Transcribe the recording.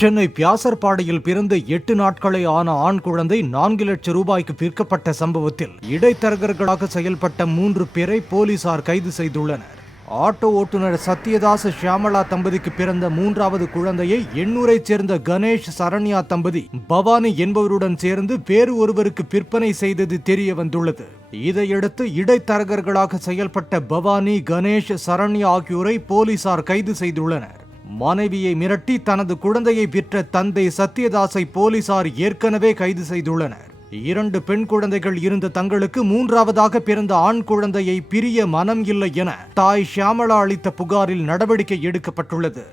சென்னை பியாசர்பாடியில் பிறந்து 8 நாட்களே ஆன ஆண் குழந்தை 4 லட்சம் ரூபாய்க்கு விற்கப்பட்ட சம்பவத்தில் இடைத்தரகர்களாக செயல்பட்ட 3 பேரை போலீசார் கைது செய்துள்ளனர். ஆட்டோ ஓட்டுநர் சத்யதாஸ் ஷியாமளா தம்பதிக்கு பிறந்த 3வது குழந்தையை எண்ணூரைச் சேர்ந்த கணேஷ் சரண்யா தம்பதி பவானி என்பவருடன் சேர்ந்து வேறு ஒருவருக்கு விற்பனை செய்தது தெரிய வந்துள்ளது. இதையடுத்து இடைத்தரகர்களாக செயல்பட்ட பவானி, கணேஷ், சரண்யா ஆகியோரை போலீசார் கைது செய்துள்ளனர். மனைவியை மிரட்டி தனது குழந்தையை விற்ற தந்தை சத்யதாஸை போலீசார் ஏற்கனவே கைது செய்துள்ளனர். 2 பெண் குழந்தைகள் இருந்த தங்களுக்கு 3வதாக பிறந்த ஆண் குழந்தையை பிரிய மனம் இல்லை என தாய் ஷியாமளா அளித்த புகாரில் நடவடிக்கை எடுக்கப்பட்டுள்ளது.